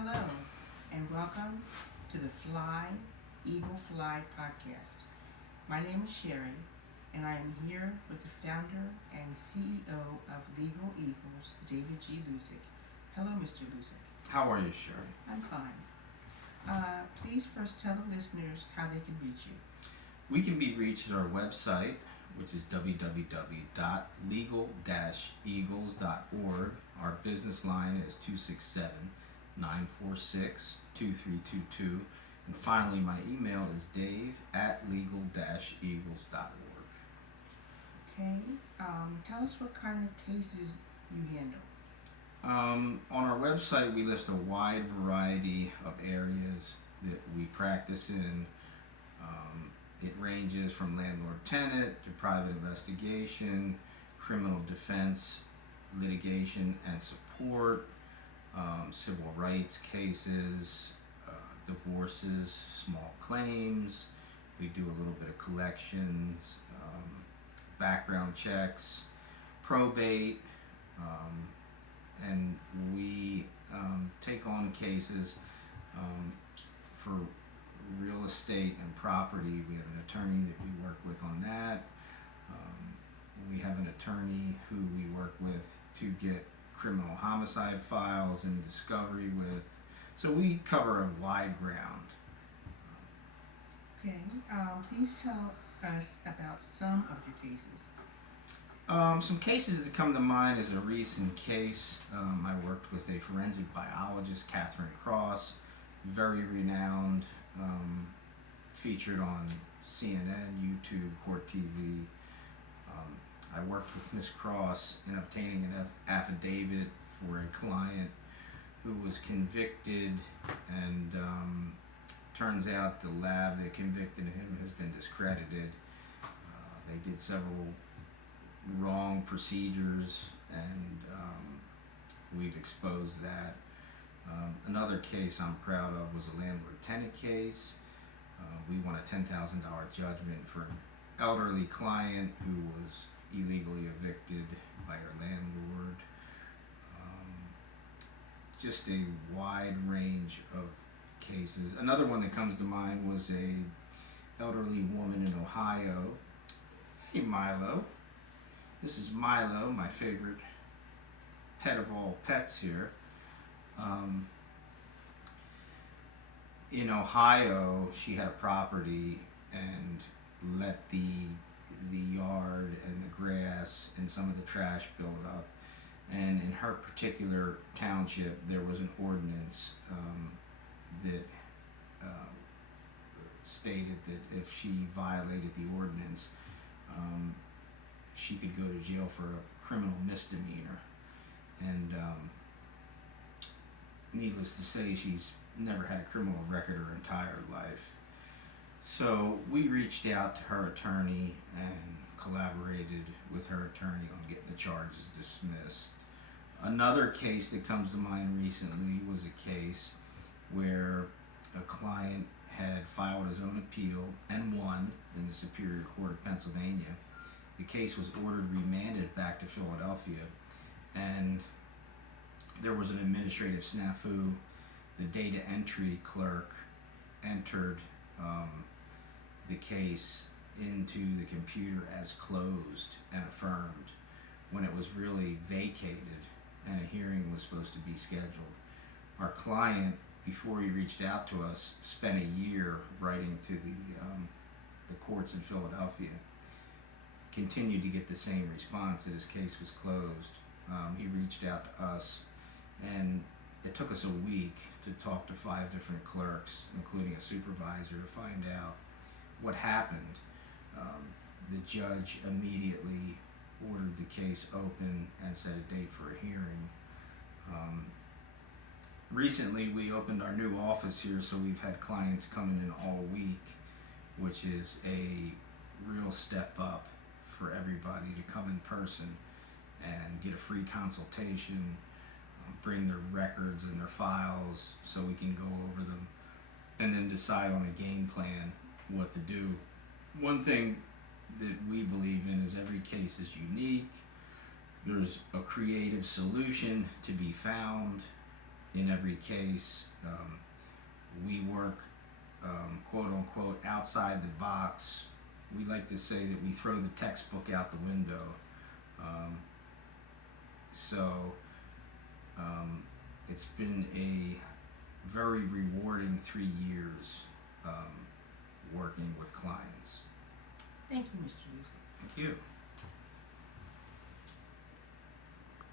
Hello, and welcome to the Eagle Fly podcast. My name is Sherry, and I am here with the founder and CEO of Legal Eagles, David G. Lusick. Hello, Mr. Lusick. How are you, Sherry? I'm fine. Please first tell the listeners how they can reach you. We can be reached at our website, which is www.legal-eagles.org. Our business line is 267-946-2322. And finally, my email is dave@legal-eagles.org. Okay. Tell us what kind of cases you handle. On our website, we list a wide variety of areas that we practice in. It ranges from landlord-tenant to private investigation, criminal defense, litigation and support, civil rights cases, divorces, small claims. We do a little bit of collections, background checks, probate, and we take on cases for real estate and property. We have an attorney that we work with on that. We have an attorney who we work with to get criminal homicide files and discovery with. So we cover a wide ground. Okay. Please tell us about some of your cases. Some cases that come to mind is a recent case. I worked with a forensic biologist, Catherine Cross, very renowned, featured on CNN, YouTube, Court TV. I worked with Ms. Cross in obtaining an affidavit for a client who was convicted, and turns out the lab that convicted him has been discredited. They did several wrong procedures, and we've exposed that. Another case I'm proud of was a landlord-tenant case. We won a $10,000 judgment for an elderly client who was illegally evicted by her landlord. Just a wide range of cases. Another one that comes to mind was a elderly woman in Ohio. Hey, Milo. This is Milo, my favorite pet of all pets here. In Ohio, she had a property and let the yard and the grass and some of the trash build up. And in her particular township, there was an ordinance that stated that if she violated the ordinance, she could go to jail for a criminal misdemeanor. And needless to say, she's never had a criminal record her entire life. So we reached out to her attorney and collaborated with her attorney on getting the charges dismissed. Another case that comes to mind recently was a case where a client had filed his own appeal and won in the Superior Court of Pennsylvania. The case was ordered remanded back to Philadelphia, and there was an administrative snafu. The data entry clerk entered the case into the computer as closed and affirmed when it was really vacated and a hearing was supposed to be scheduled. Our client, before he reached out to us, spent a year writing to the courts in Philadelphia, continued to get the same response that his case was closed. He reached out to us, and it took us a week to talk to 5 different clerks, including a supervisor, to find out what happened. The judge immediately ordered the case open and set a date for a hearing. Recently, we opened our new office here, so we've had clients coming in all week, which is a real step up for everybody to come in person and get a free consultation, bring their records and their files so we can go over them, and then decide on a game plan what to do. One thing that we believe in is every case is unique. There's a creative solution to be found. in every case. We work, quote unquote, outside the box. We like to say that we throw the textbook out the window. So it's been a very rewarding 3 years working with clients. Thank you, Mr. Lusick. Thank you.